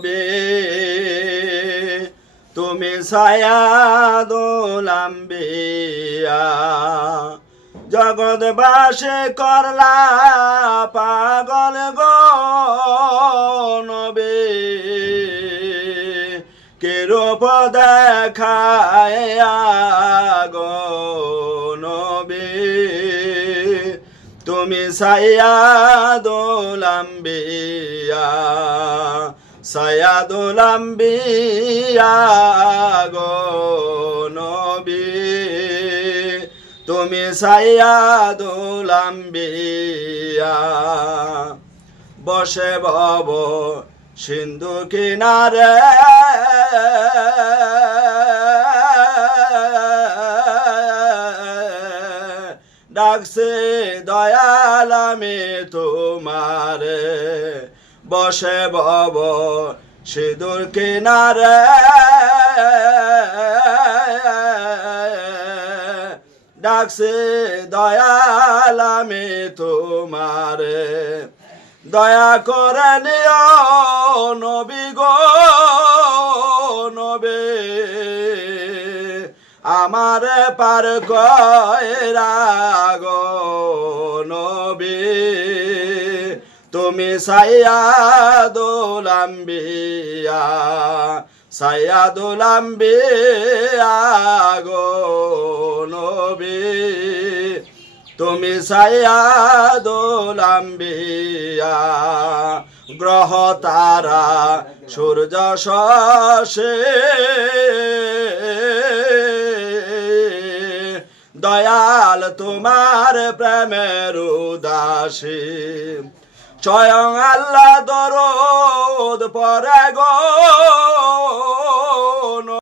নবী তুমি সায়াদুলাম্বিয়া জগৎবাসে করলা পাগল গো নবী। কিরূপ দেখায় গো নবী? তুমি সায়াদুলাম্বিয়া সায়াদুলাম্বিয়া গো নবী তুমি সায়াদুলাম্বিয়া বসে বব সিন্ধু কিনারে ডাকছে দয়াল আমি তোমারে। বসে ভব সিঁদুর কিনারে। ডাকছে, দয়াল আমি তোমারে। দয়া করে নিও নবী গো, নবে। আমার পার কয়রা গো। তুমি সাইয়াদুলাম্বিয়া সাইয়াদুলাম্বিয়া গো নবী। তুমি সায়াদুলাম্বিয়া গ্রহ তারা সূর্য শশে দয়াল তোমার প্রেমের উদাসী। স্বয়ং আল্লাহ দরদ পরে গো।